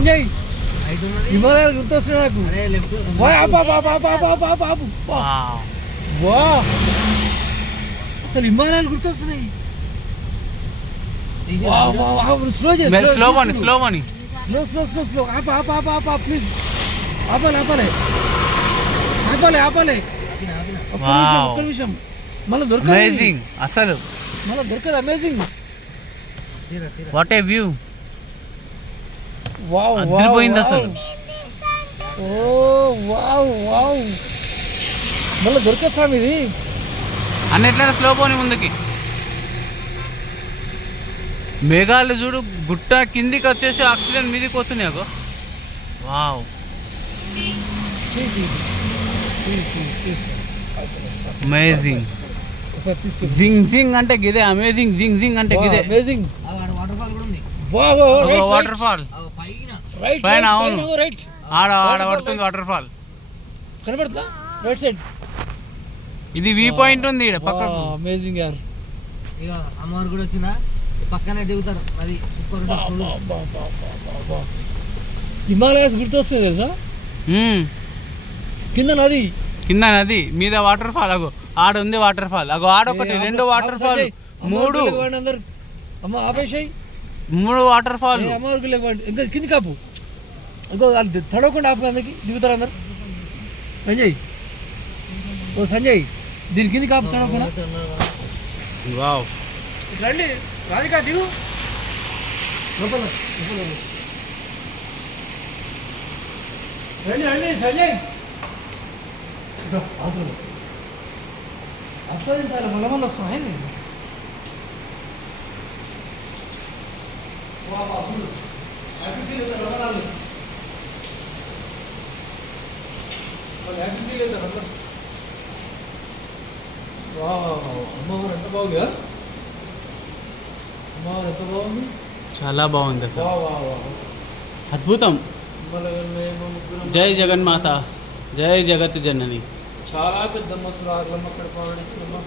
సంజయ్ హిమాలయాలు గుర్తొస్తున్నాయి నాకు. వా అసలు హిమాలయాలు గుర్తొస్తున్నాయి. స్లో చేసి slow slow slow slow slow slow please ఆపాలి ఆపాలి. ఆపాలి ఆపాలి. ఒక్క నిమిషం మళ్ళీ దొరకదు. అసలు. మళ్ళీ దొరకదు అమేజింగ్ వాట్ ఏ వ్యూ అదిరిపోయింది అసలు. ఓ వావ్ వావ్. మళ్ళీ దొరకదు స్వామి ఇది. అన్నిట్లనే స్లో పోని ముందుకి. మేఘాలు చూడు గుట్ట కిందికి వచ్చేసి ఆక్సిజన్ మీదకి వస్తున్నాయి అగో. వావ్. అమేజింగ్ జింగ్ జింగ్ అంటే గిదే అమేజింగ్ జింగ్ జింగ్ అంటే గిదే. అమేజింగ్ ఆ వాడు వాటర్ ఫాల్ కూడా ఉంది వావ్ వాటర్ ఫాల్ ఆ పైన. రైట్ పైన అవును. రైట్ ఆడ ఆడ పడుతుంది వాటర్ ఫాల్ కనబడుతుందా? రైట్ సైడ్ ఇది వ్యూ పాయింట్ ఉంది ఈడ పక్కకు. అమేజింగ్ యార్ ఇక అమ్మవారు కూడా వచ్చిందా? పక్కనే దిగుతారు. అది సూపర్ హిమాలయాస్ గుర్తొస్తుంది తెలుసా. కింద నది. కింద నది మీద వాటర్ ఫాల్ అగో. ఆడ ఉంది వాటర్ ఫాల్ అగో ఆడ ఒకటి రెండు వాటర్ ఫాల్ మూడు. అమ్మ ఆపేసాయి. మూడు వాటర్ ఫాల్. ఇంకా కింది కాపు. ఇంకో వాళ్ళు తడవకుండా ఆపు అందరికి. దిగుతారు అందరు. సంజయ్. ఓ సంజయ్ దీని కింది కాపు తడవకుండా. వావ్. రండి. రాధిక దిగు. లోపల లోపల. రండి. రండి సంజయ్. ఆస్వాదించాలి మళ్ళీ మళ్ళీ వస్తాం బాబు అప్పుడు అభివృద్ధి లేదా రంగనాలు వాళ్ళు అభివృద్ధి లేదా రంగం అమ్మవారు ఎంత బాగుందా అమ్మవారు చాలా బాగుంది అద్భుతం జై జగన్మాత జై జగత్ జనని. చాలా పెద్ద ముసలు అక్కడ పాడించిందమ్మా